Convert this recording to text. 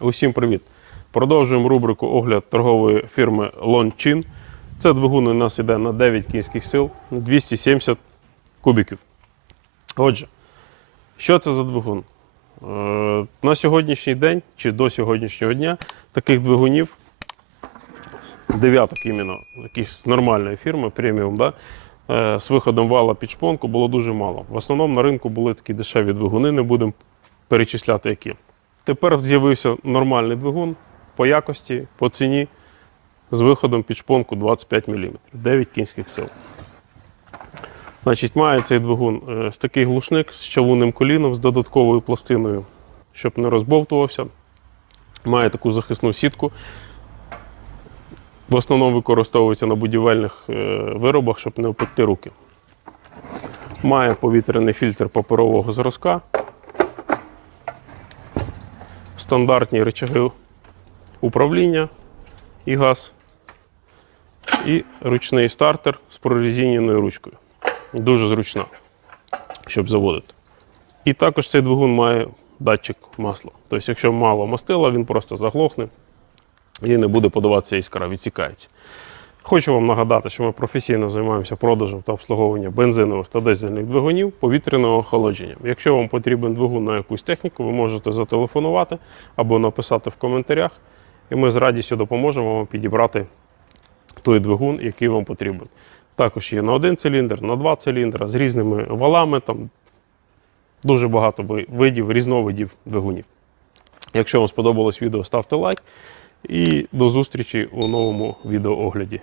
Усім привіт! Продовжуємо рубрику огляд торгової фірми Лончин. Це двигун у нас іде на 9 кінських сил, 270 кубіків. Отже, що це за двигун? Е, На сьогоднішній день чи до сьогоднішнього дня таких двигунів, дев'яток іменно, якихось нормальної фірми, преміум, да, е, з виходом вала під шпонку було дуже мало. В основному на ринку були такі дешеві двигуни, не будемо перечисляти які. Тепер з'явився нормальний двигун по якості, по ціні з виходом під шпонку 25 мм, 9 кінських сил. Значить, має цей двигун е, з такий глушник з чавунним коліном, з додатковою пластиною, щоб не розбовтувався. Має таку захисну сітку. В основному використовується на будівельних е, виробах, щоб не опекти руки. Має повітряний фільтр паперового зразка. Стандартні речаги управління і газ. І ручний стартер з прорезиненою ручкою. Дуже зручна, щоб заводити. І також цей двигун має датчик масла. Тобто, якщо мало мастила, він просто заглохне і не буде подаватися іскра, відсікається. Хочу вам нагадати, що ми професійно займаємося продажем та обслуговуванням бензинових та дизельних двигунів повітряного охолодження. Якщо вам потрібен двигун на якусь техніку, ви можете зателефонувати або написати в коментарях, і ми з радістю допоможемо вам підібрати той двигун, який вам потрібен. Також є на один циліндр, на два циліндра з різними валами, там дуже багато видів, різновидів двигунів. Якщо вам сподобалось відео, ставте лайк і до зустрічі у новому відеоогляді.